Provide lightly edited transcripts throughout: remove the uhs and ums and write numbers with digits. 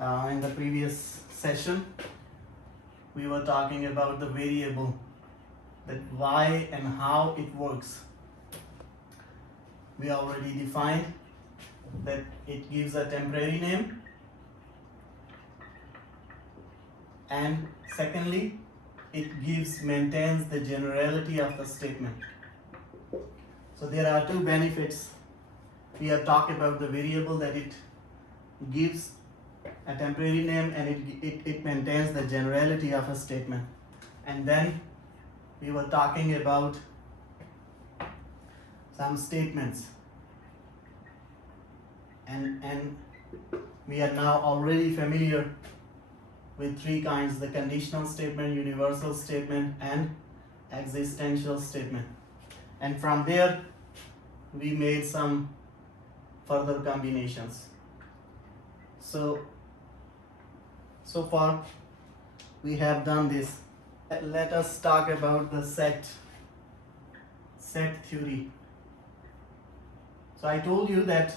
In the previous session, we were talking about the variable, that why and how it works. We already defined that it gives a temporary name, and secondly, it maintains the generality of the statement. So there are two benefits. We have talked about the variable, that it gives a temporary name and it maintains the generality of a statement. And then we were talking about some statements, and we are now already familiar with three kinds: the conditional statement, universal statement, and existential statement. And from there we made some further combinations. So far we have done this. Let us talk about the set theory. So I told you that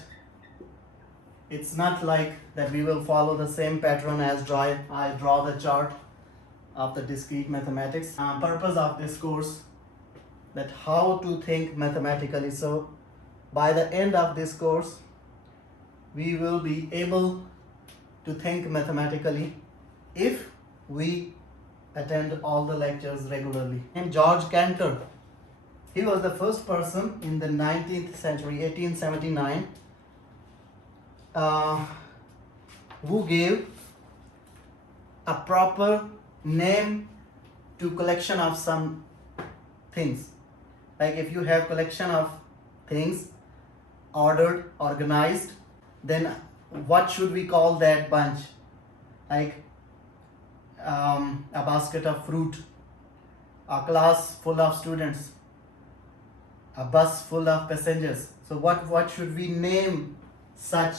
it's not like that we will follow the same pattern as I draw the chart of the discrete mathematics. Purpose of this course, that how to think mathematically. So by the end of this course, we will be able to think mathematically if we attend all the lectures regularly. And George Cantor, he was the first person in the 19th century, 1879, who gave a proper name to collection of some things. Like if you have collection of things ordered, organized, then what should we call that bunch? Like a basket of fruit, a class full of students, a bus full of passengers. So what should we name such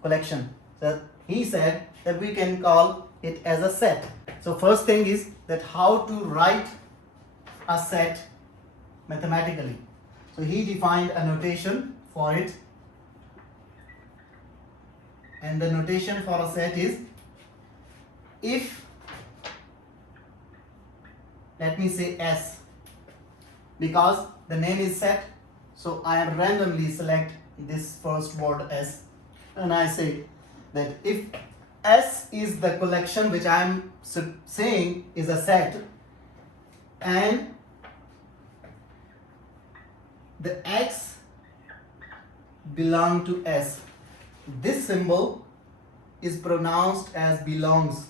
collection? So he said that we can call it as a set. So first thing is that how to write a set mathematically. So he defined a notation for it, and the notation for a set is, if, let me say S, because the name is set, so I am randomly select this first word S, and I say that if S is the collection which I am saying is a set, and the X belong to S, this symbol is pronounced as belongs.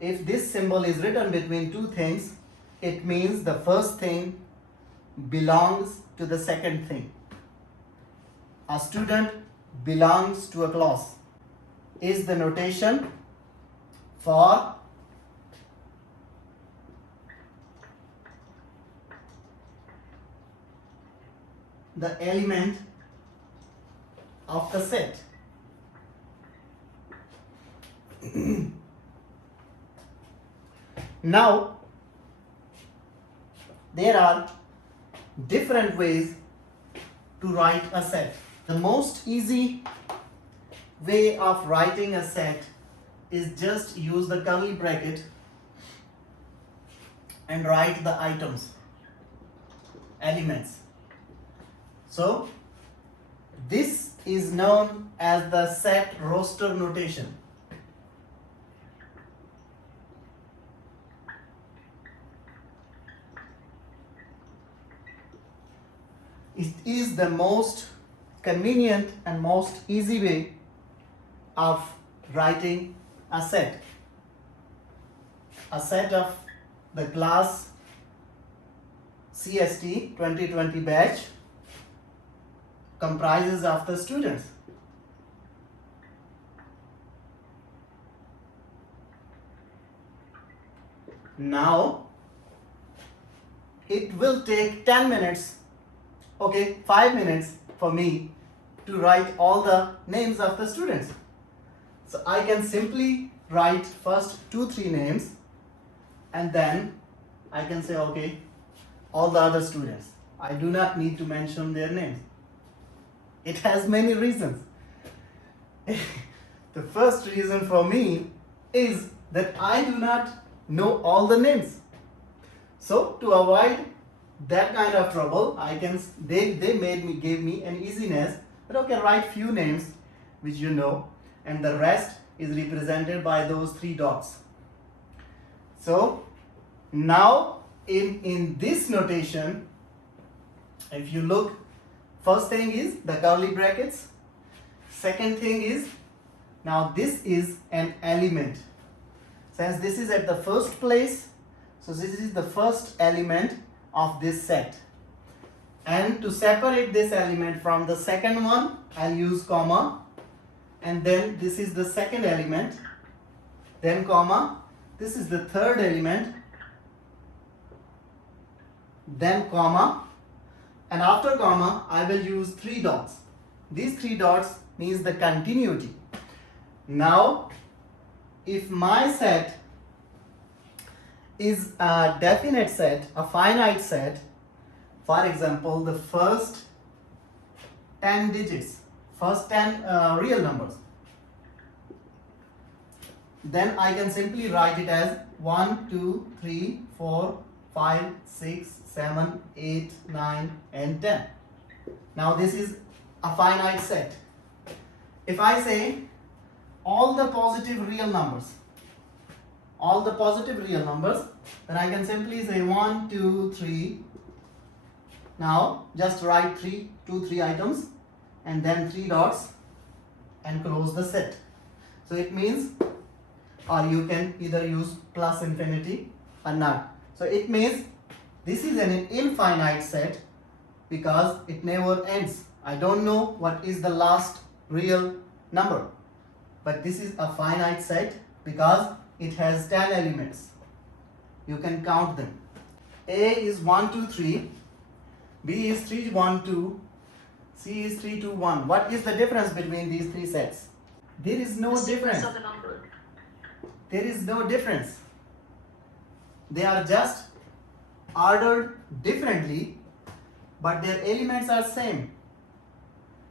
If this symbol is written between two things, it means the first thing belongs to the second thing. A student belongs to a class is the notation for the element of the set. Now, there are different ways to write a set. The most easy way of writing a set is just use the curly bracket and write the items, elements. So this is known as the set roster notation. It is the most convenient and most easy way of writing a set. A set of the class CST 2020 batch comprises of the students. Now it will take 10 minutes, 5 minutes for me to write all the names of the students. So I can simply write first 2-3 names, and then I can say all the other students. I do not need to mention their names. It has many reasons. The first reason for me is that I do not know all the names. So to avoid that kind of trouble, they gave me an easiness that I can write few names which you know, and the rest is represented by those 3 dots. So now in this notation, if you look, first thing is the curly brackets. Second thing is, now this is an element. Since this is at the first place, so this is the first element of this set. And to separate this element from the second one, I'll use comma. And then this is the second element, then comma. This is the third element, then comma. And after comma, I will use 3 dots. These 3 dots means the continuity. Now, if my set is a definite set, a finite set, for example, the first 10 digits, first 10 real numbers, then I can simply write it as 1, 2, 3, 4, 5, 6, 7, 8, 9 and 10. Now this is a finite set. If I say all the positive real numbers, then I can simply say 1, 2, 3. Now just write 2, 3 items and then 3 dots and close the set. So it means, or you can either use plus infinity or not. So it means this is an infinite set because it never ends. I don't know what is the last real number, but this is a finite set because it has 10 elements. You can count them. A is 1, 2, 3, B is 3, 1, 2, C is 3, 2, 1. What is the difference between these 3 sets? There is no difference. Of the number. There is no difference. They are just ordered differently, but their elements are same.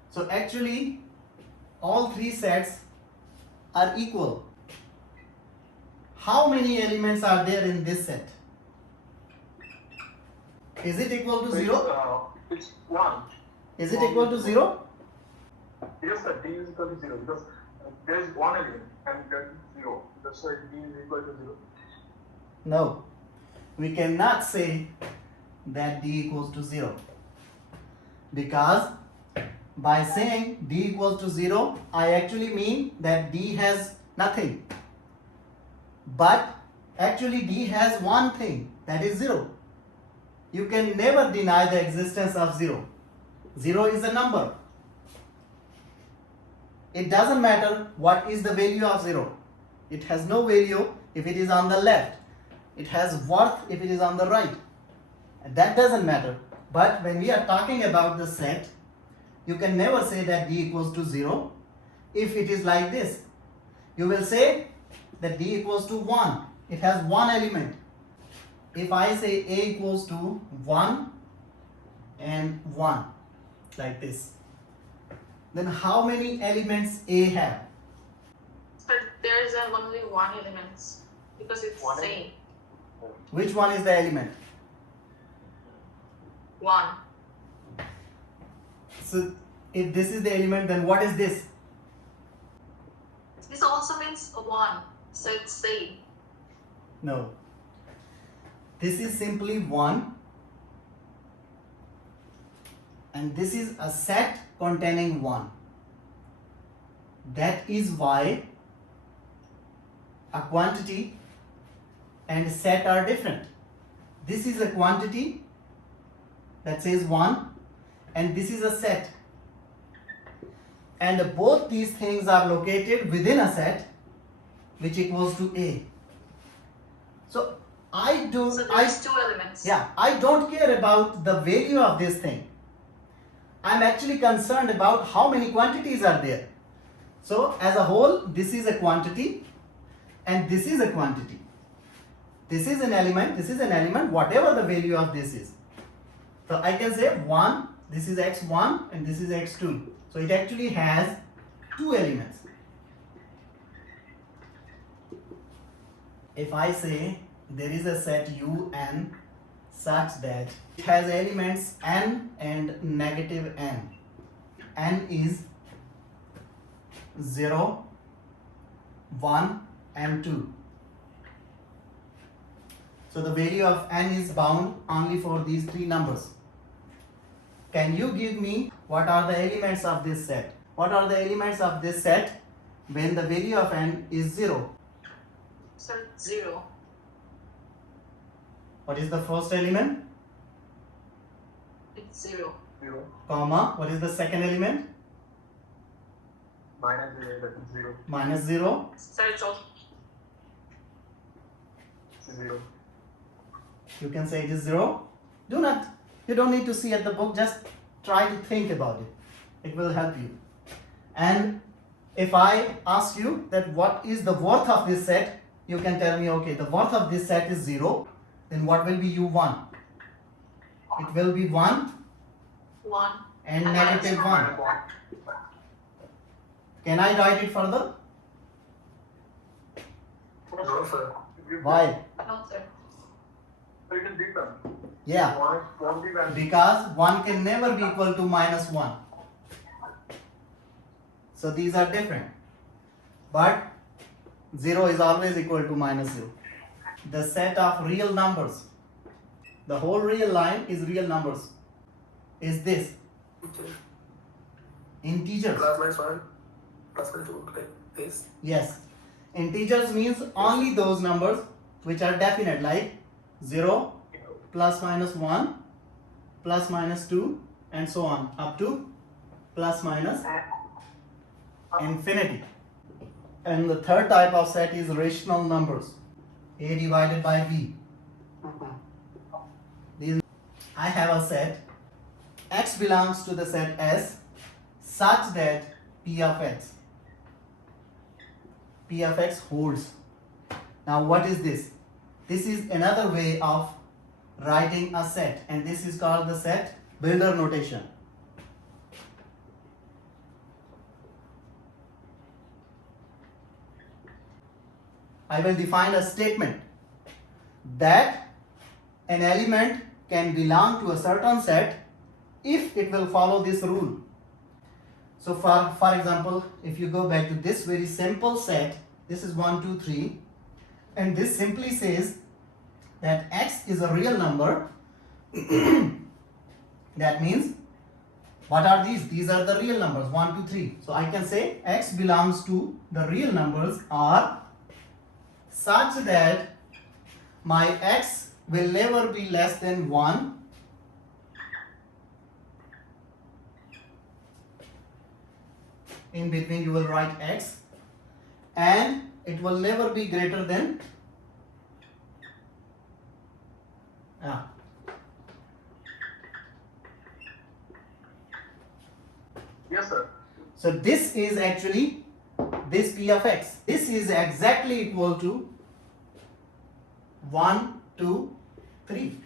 So actually, all 3 sets are equal. How many elements are there in this set? Is it equal to 0? It's 1. Is it equal to 0? Yes, sir. D is equal to 0 because there is 1 element and there is 0. That's why D is equal to 0. No. We cannot say that D equals to 0. Because by saying D equals to 0, I actually mean that D has nothing. But actually D has one thing, that is 0. You can never deny the existence of 0. 0 is a number. It doesn't matter what is the value of 0. It has no value if it is on the left. It has worth if it is on the right. And that doesn't matter. But when we are talking about the set, you can never say that D equals to 0 if it is like this. You will say that D equals to 1. It has one element. If I say A equals to 1 and 1, like this, then how many elements A have? But there is only one element because it's One same. Which one is the element? 1. So if this is the element, then what is this? This also means 1, so it's same. No. This is simply 1, and this is a set containing 1. That is why a quantity and a set are different. This is a quantity that says 1, and this is a set. And both these things are located within a set which equals to A. So I there's 2 elements. I don't care about the value of this thing. I'm actually concerned about how many quantities are there. So as a whole, this is a quantity and this is a quantity. This is an element, whatever the value of this is. So I can say 1, this is x1 and this is x2. So it actually has 2 elements. If I say there is a set UN such that it has elements n and negative n. N is 0, 1 and 2. So the value of n is bound only for these three numbers. Can you give me what are the elements of this set? What are the elements of this set when the value of n is 0? So 0. What is the first element? It's 0. 0. Comma. What is the second element? Minus 0, that is 0. Minus 0. So it's also It's 0. You can say it is 0. You don't need to see at the book, just try to think about it. It will help you. And if I ask you that what is the worth of this set, you can tell me, okay, the worth of this set is 0, then what will be U1? It will be 1 1. and And negative minus 1. Minus 1. Can I write it further? No, sir. Why? No, sir. So it is different. Yeah, One be when because 1 can never be equal to minus 1. So these are different. But 0 is always equal to minus 0. The set of real numbers, the whole real line is real numbers, is this. Integers. Plus minus 1, plus minus 2, like this. Yes. Integers means only those numbers which are definite, like 0, plus minus 1, plus minus 2, and so on, up to plus minus infinity. And the third type of set is rational numbers, a divided by b. I have a set, x belongs to the set S such that p of x holds. Now what is this? This is another way of writing a set, and this is called the set builder notation. I will define a statement that an element can belong to a certain set if it will follow this rule. So for example, if you go back to this very simple set, this is 1, 2, 3, and this simply says that x is a real number. That means, what are these? These are the real numbers, 1, 2, 3. So I can say x belongs to the real numbers are such that my x will never be less than 1 in between you will write x, and it will never be greater than yes, sir. so this is actually this p of x. This is exactly equal to 1, 2, 3.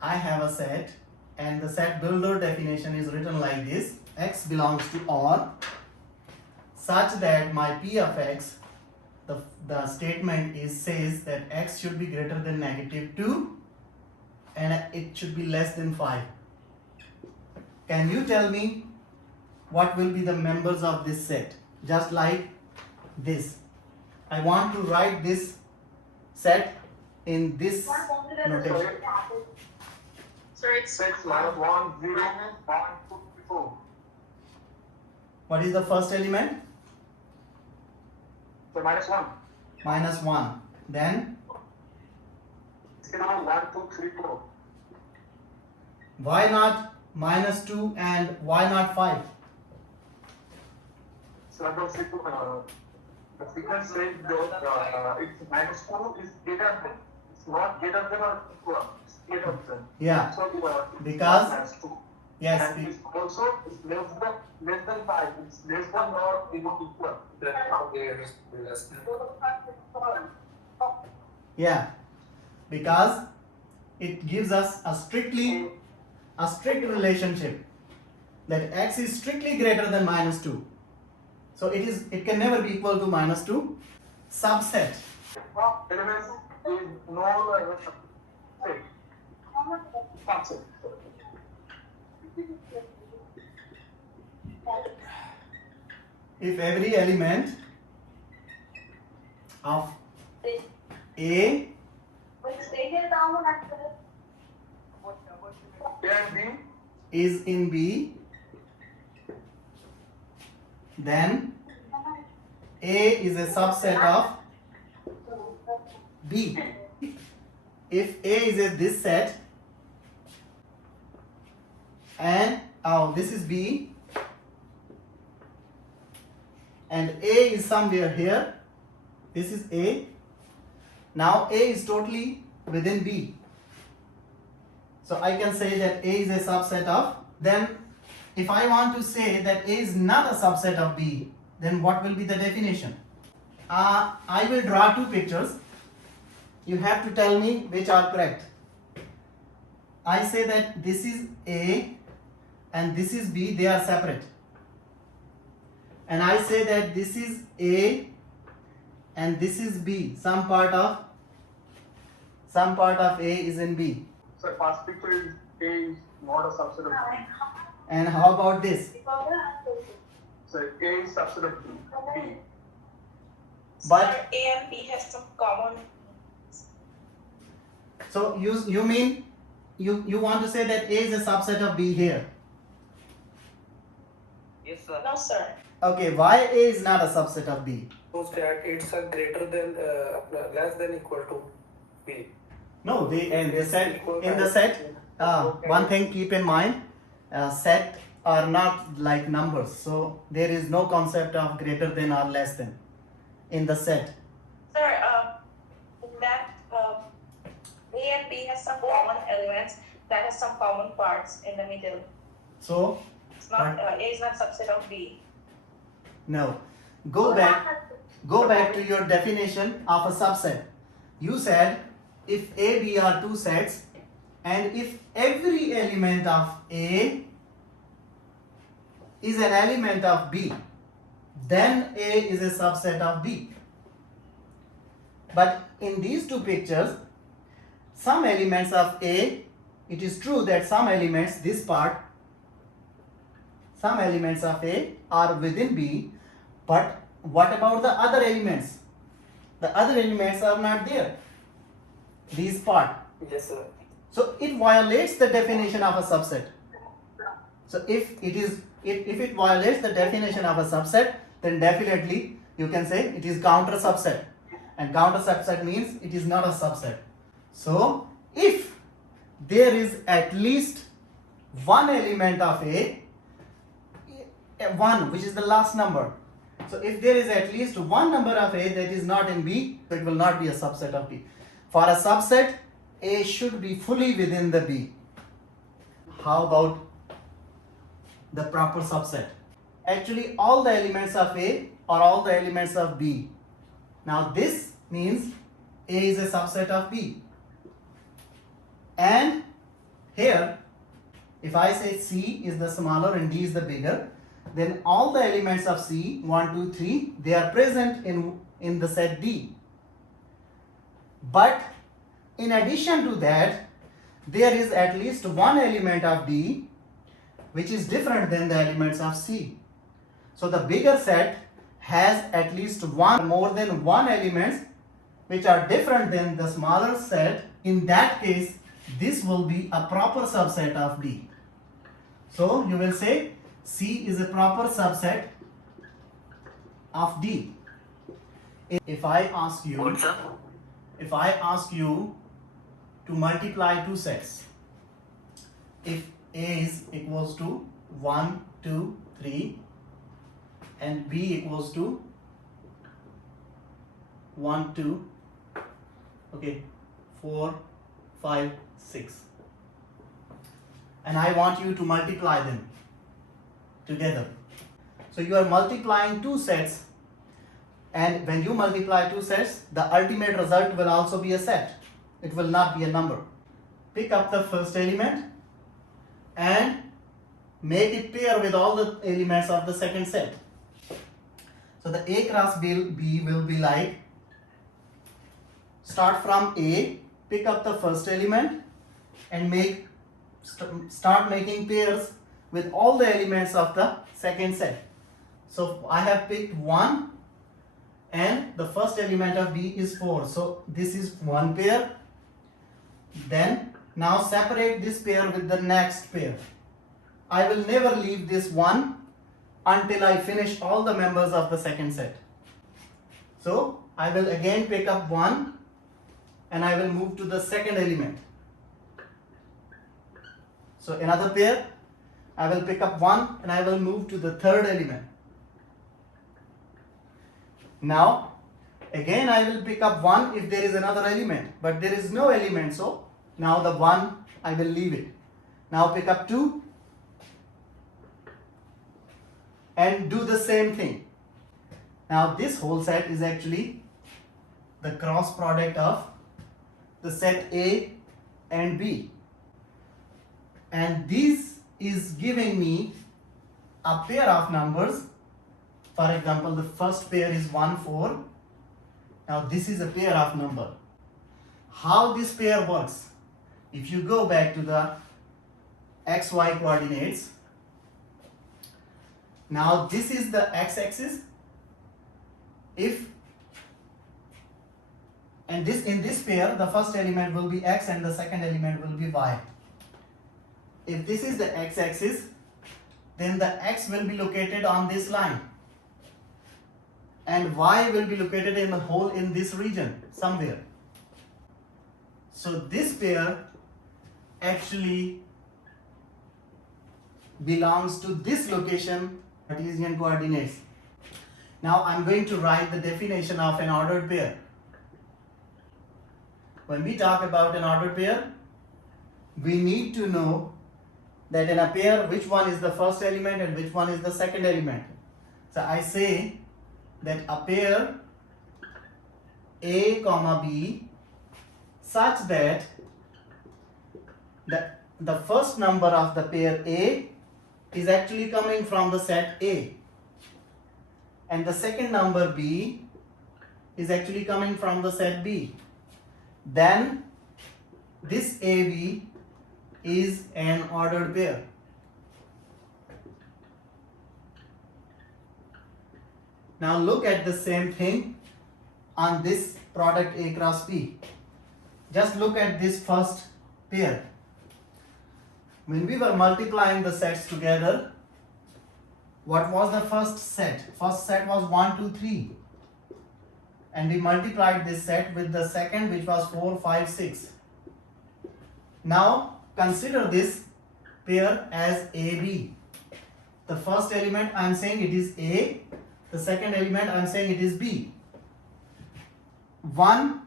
I have a set, and the set builder definition is written like this: x belongs to R such that my p of x, the statement says that x should be greater than negative 2 and it should be less than 5. Can you tell me what will be the members of this set? Just like this. I want to write this set in this notation. So it's 6 minus 1, 0, 1, 2, 3, 4. What is the first element? So minus 1. Minus 1. Then 1, 2, 3, 4. why not minus 2 and why not 5? So the sequence says that it's minus 2 is greater than. It's not greater than or equal. It's greater than. Yeah, So it's because- minus 2. yes. And it's also it's less than 5. It's less than or equal. Then how there is less than. Yeah, because it gives us a strict relationship that x is strictly greater than minus 2. So it can never be equal to minus 2. Subset. of elements is known as a set. Subset. If every element of A And B is in B, then A is a subset of B. If A is a this set and this is B and A is somewhere here, this is A. Now A is totally within B. So I can say that A is a subset of, then if I want to say that A is not a subset of B, then what will be the definition? I will draw two pictures. You have to tell me which are correct. I say that this is A and this is B, they are separate. And I say that this is A and this is B, some part of A is in B. So first picture is A is not a subset of B. And how about this? So A is subset of B. But Sir, A and B has some common. so you mean you want to say that A is a subset of B here? Yes, sir. No, sir. Okay, why A is not a subset of B? Suppose that it's a greater than, less than equal to B. No, they said in the set. One thing keep in mind, set are not like numbers, so there is no concept of greater than or less than in the set. Sir, in that A and B has some common elements that has some common parts in the middle. So It's not A is not subset of B. no, go back to your definition of a subset. You said if A, B are two sets and if every element of A is an element of B, then A is a subset of B. But in these two pictures, some elements of A, it is true that some elements, this part, some elements of A are within B, but what about the other elements? The other elements are not there. These part. Yes, sir. So it violates the definition of a subset. So if it violates the definition of a subset, then definitely you can say it is counter subset. And counter subset means it is not a subset. So if there is at least one element of A, one which is the last number. So if there is at least one number of A that is not in B, so it will not be a subset of B. For a subset, A should be fully within the B. How about the proper subset? Actually, all the elements of A are all the elements of B. Now this means A is a subset of B. And here, if I say C is the smaller and D is the bigger, then all the elements of C, 1, 2, 3, they are present in the set D. But in addition to that, there is at least one element of D which is different than the elements of C. So the bigger set has at least more than one elements which are different than the smaller set. In that case, this will be a proper subset of D. So you will say C is a proper subset of D. If I ask you to multiply two sets, if A is equals to 1, 2, 3 and B equals to 1, 2, okay, 4, 5, 6, and I want you to multiply them together. So you are multiplying two sets, and when you multiply two sets, the ultimate result will also be a set. It will not be a number. Pick up the first element and make it pair with all the elements of the second set. So the A cross B will be like, start from A, pick up the first element and start making pairs with all the elements of the second set. So I have picked 1 and the first element of B is 4. So this is one pair. Then now separate this pair with the next pair. I will never leave this one until I finish all the members of the second set. So I will again pick up 1 and I will move to the second element. So another pair, I will pick up 1 and I will move to the third element. Now again I will pick up 1 if there is another element, but there is no element, so now the 1 I will leave it. Now pick up 2 and do the same thing. Now this whole set is actually the cross product of the set A and B, and this is giving me a pair of numbers. For example, the first pair is 1, 4. Now this is a pair of number. How this pair works? If you go back to the XY coordinates, now this is the x-axis. In this pair, the first element will be x and the second element will be y. If this is the x-axis, then the x will be located on this line and y will be located in the hole in this region somewhere. So this pair actually belongs to this location, Cartesian coordinates. Now I'm going to write the definition of an ordered pair. When we talk about an ordered pair, we need to know that in a pair which one is the first element and which one is the second element. So I say that a pair A comma B such that the first number of the pair A is actually coming from the set A and the second number B is actually coming from the set B. Then this AB is an ordered pair. Now look at the same thing on this product A cross B. Just look at this first pair. When we were multiplying the sets together, what was the first set? First set was 1, 2, 3. And we multiplied this set with the second, which was 4, 5, 6. Now consider this pair as AB. The first element I am saying it is A. The second element I am saying it is B. 1,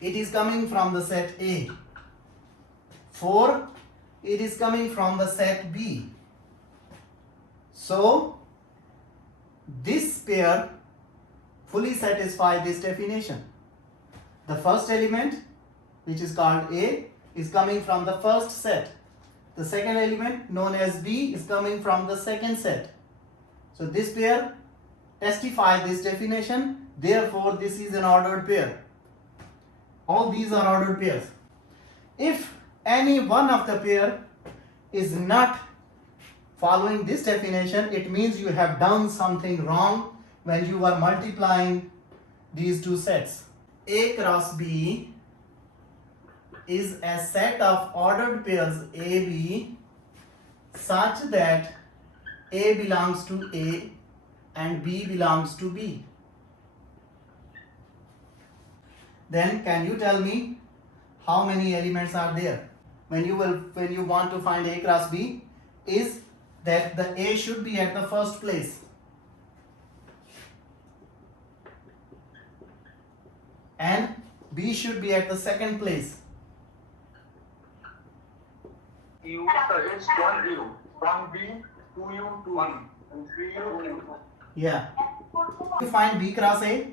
it is coming from the set A. 4, it is coming from the set B. So this pair fully satisfies this definition. The first element, which is called A, is coming from the first set. The second element, known as B, is coming from the second set. So this pair testifies this definition. Therefore, this is an ordered pair. All these are ordered pairs. If any one of the pair is not following this definition, it means you have done something wrong when you are multiplying these two sets. A cross B is a set of ordered pairs AB such that A belongs to A and B belongs to B. Then can you tell me how many elements are there? When you want to find A cross B, is that the A should be at the first place and B should be at the second place. U is 1 U, 1 B, 2 U, 2 B, and 3 U, 2 U. Yeah. You find B cross A,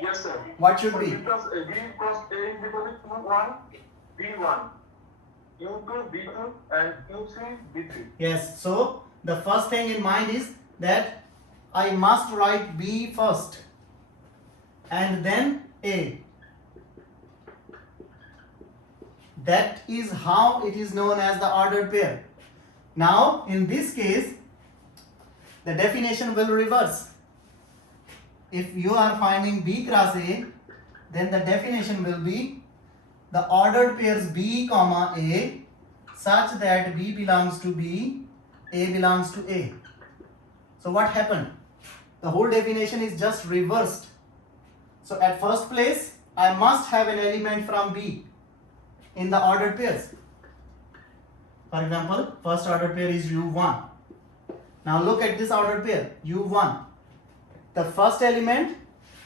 Yes, sir. what should be? Because B cross A is equal to 1, B1, U2, B2, and U3, B3. Yes, so the first thing in mind is that I must write B first and then A. That is how it is known as the ordered pair. Now, in this case, the definition will reverse. If you are finding B cross A, then the definition will be the ordered pairs B comma A such that B belongs to B, A belongs to A. So what happened? The whole definition is just reversed. So at first place, I must have an element from B in the ordered pairs. For example, first ordered pair is U1. Now look at this ordered pair, U1. The first element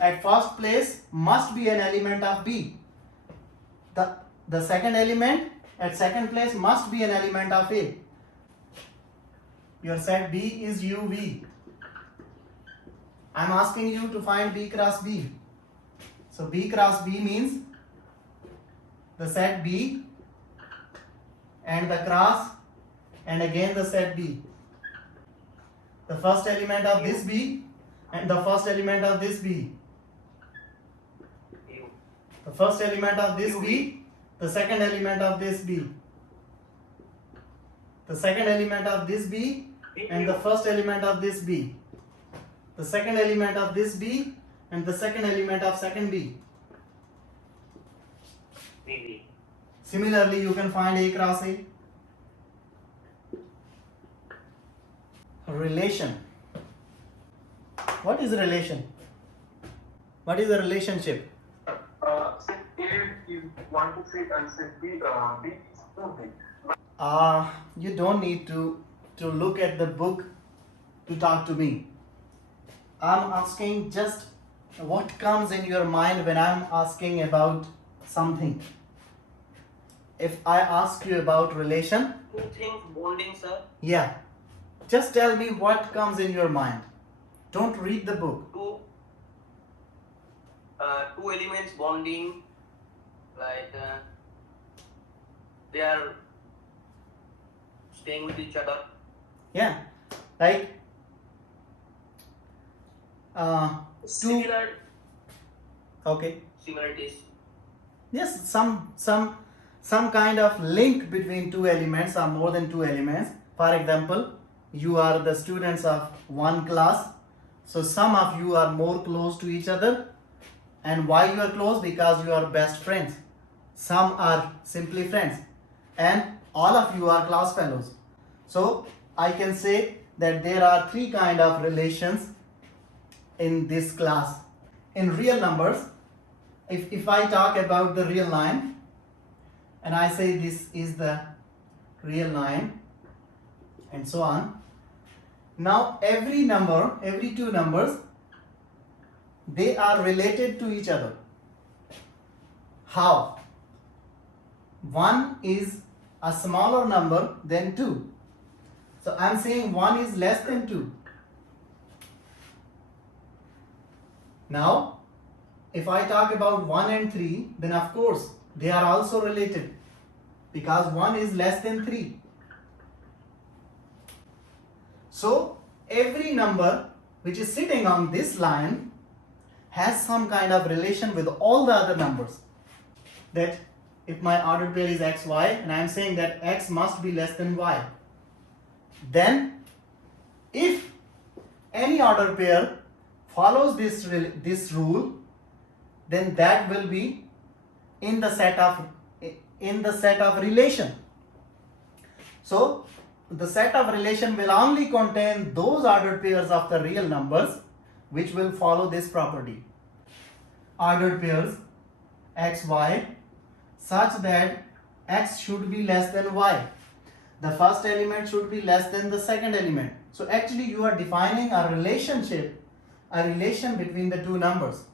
at first place must be an element of B. The second element at second place must be an element of A. Your set B is UV. I am asking you to find B cross B. So B cross B means the set B and the cross and again the set B. The first element of this B and the first element of this B. The first element of this B, the second element of this B. The second element of this B and the first element of this B. The second element of this B and the second element of second B. Similarly, you can find A cross A. Relation. What is relation? What is a relationship? Set A is 1 to 3 and set B, B is 2 B. You don't need to look at the book to talk to me. I'm asking just what comes in your mind when I'm asking about something. If I ask you about relation, Two things bonding, sir. yeah, just tell me what comes in your mind. Don't read the book. Two elements bonding, like they are staying with each other. Yeah, like two. Similar Okay. similarities. Yes, some kind of link between two elements or more than two elements. For example, you are the students of one class, so some of you are more close to each other. And why you are close? Because you are best friends. Some are simply friends, and all of you are class fellows. So I can say that there are three kind of relations in this class. In real numbers, if I talk about the real line and I say this is the real line and so on. Now every number, every two numbers, they are related to each other. How? One is a smaller number than 2. So I am saying 1 is less than 2. Now, if I talk about 1 and 3, then of course they are also related because 1 is less than 3. So every number which is sitting on this line has some kind of relation with all the other numbers. That if my ordered pair is x, y, and I am saying that x must be less than y, then if any ordered pair follows this rule, then that will be in the set of relation. So the set of relation will only contain those ordered pairs of the real numbers which will follow this property. Ordered pairs x, y such that x should be less than y. The first element should be less than the second element. So actually you are defining a relationship, a relation between the two numbers.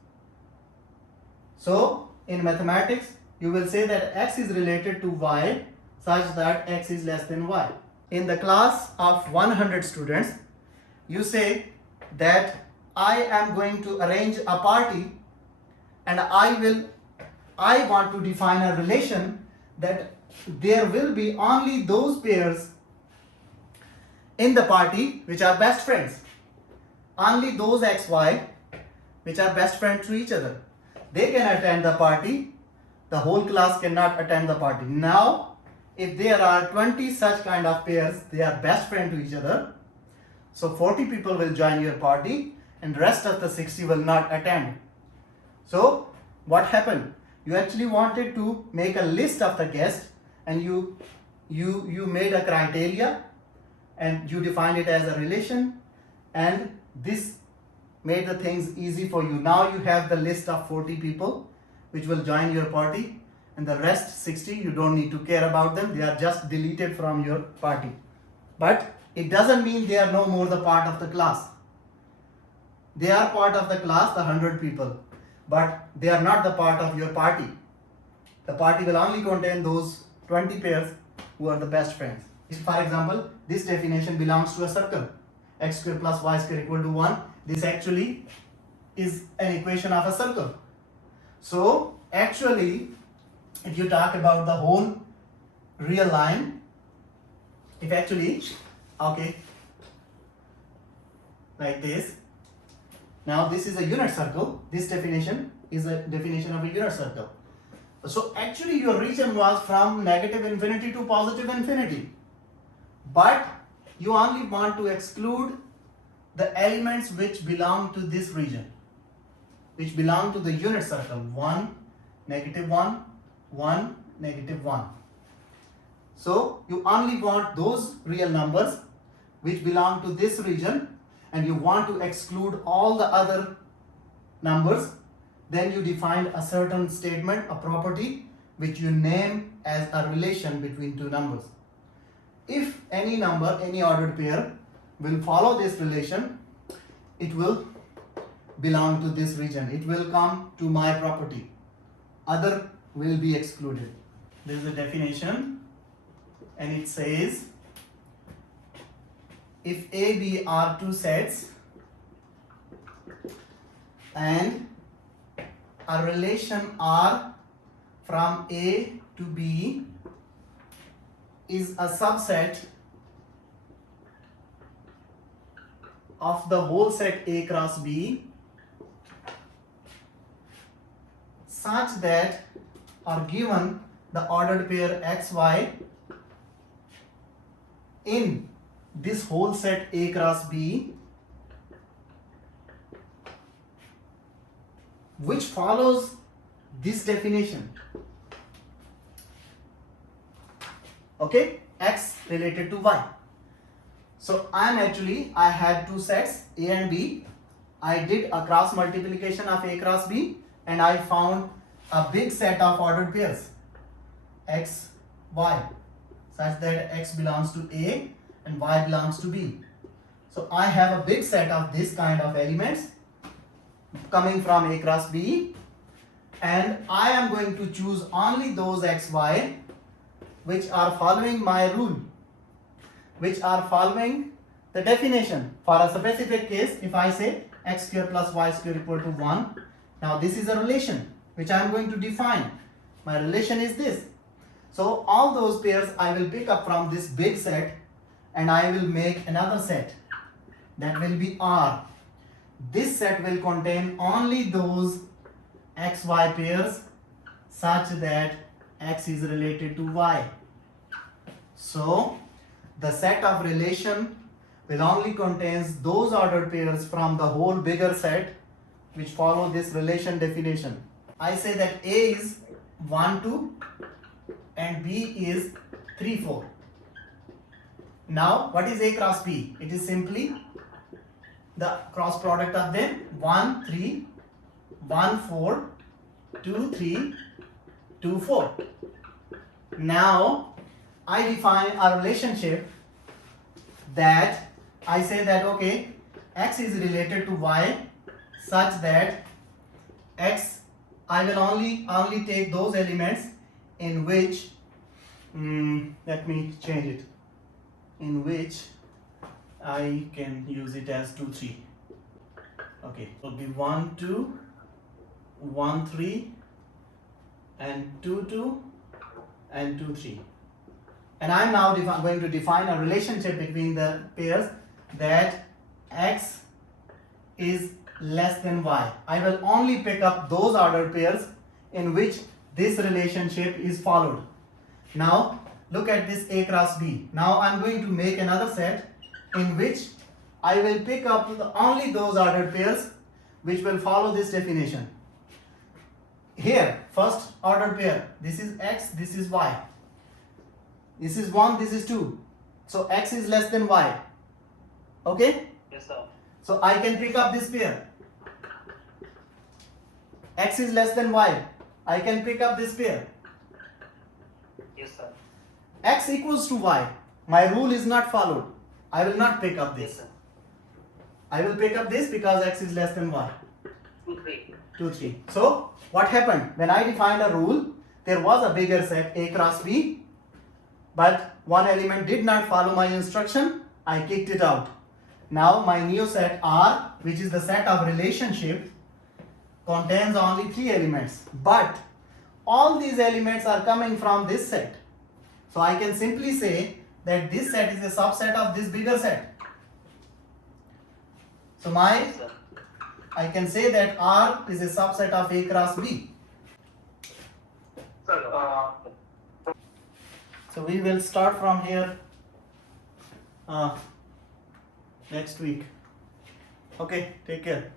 So in mathematics, you will say that x is related to y such that x is less than y. In the class of 100 students, you say that I am going to arrange a party and I want to define a relation that there will be only those pairs in the party which are best friends. Only those XY which are best friends to each other, they can attend the party. The whole class cannot attend the party. Now, if there are 20 such kind of pairs, they are best friends to each other. So 40 people will join your party and rest of the 60 will not attend. So what happened? You actually wanted to make a list of the guests, and you made a criteria and you defined it as a relation, and this made the things easy for you. Now you have the list of 40 people which will join your party, and the rest 60 you don't need to care about them. They are just deleted from your party. But it doesn't mean they are no more the part of the class. They are part of the class, the 100 people, but they are not the part of your party. The party will only contain those 20 pairs who are the best friends. For example, this definition belongs to a circle. X square plus y square equal to 1. This actually is an equation of a circle. So actually, if you talk about the whole real line, if actually, okay, like this. Now this is a unit circle. This definition is a definition of a unit circle. So actually your region was from negative infinity to positive infinity. But you only want to exclude the elements which belong to this region, which belong to the unit circle. 1, negative 1, 1, negative 1. So you only want those real numbers which belong to this region, and you want to exclude all the other numbers. Then you define a certain statement, a property, which you name as a relation between two numbers. If any number, any ordered pair will follow this relation, it will belong to this region. It will come to my property. Other will be excluded. There is a definition, and it says, if A, B are two sets and a relation R from A to B is a subset of the whole set A cross B, such that are given the ordered pair XY in this whole set A cross B, which follows this definition. Okay, X related to Y. So I had two sets A and B. I did a cross multiplication of A cross B, and I found a big set of ordered pairs X, Y, such that X belongs to A and Y belongs to B. So I have a big set of this kind of elements coming from A cross B, and I am going to choose only those XY which are following my rule, which are following the definition. For a specific case, if I say x square plus y square equal to 1, now this is a relation which I am going to define. My relation is this. So all those pairs I will pick up from this big set, and I will make another set that will be R. This set will contain only those XY pairs such that X is related to Y. So the set of relation will only contains those ordered pairs from the whole bigger set which follow this relation definition. I say that A is 1, 2 and B is 3, 4. Now what is A cross B? It is simply the cross product of them. 1, 3, 1, 4, 2, 3, 2, 4. Now I define a relationship that I say that okay, X is related to Y such that X, I will only take those elements in which let me change it, in which I can use it as 2, 3. Okay, it will be 1, 2, 1, 3 and 2, 2 and 2, 3. And I'm now going to define a relationship between the pairs that x is less than y. I will only pick up those ordered pairs in which this relationship is followed. Now look at this A cross B. Now I'm going to make another set in which I will pick up only those ordered pairs which will follow this definition. Here, first ordered pair, this is x, this is y. This is 1, this is 2. So x is less than y. Okay? Yes, sir. So I can pick up this pair. X is less than y. I can pick up this pair. Yes, sir. X equals to y. My rule is not followed. I will not pick up Yes, this. sir. I will pick up this because x is less than y. 2, 3. 2, 3. So what happened? When I defined a rule, there was a bigger set A cross B, but one element did not follow my instruction. I kicked it out. Now my new set R, which is the set of relationship, contains only 3 elements, but all these elements are coming from this set. So I can simply say that this set is a subset of this bigger set. So Yes, sir. I can say that R is a subset of A cross B. Sir, So we will start from here next week. Okay, take care.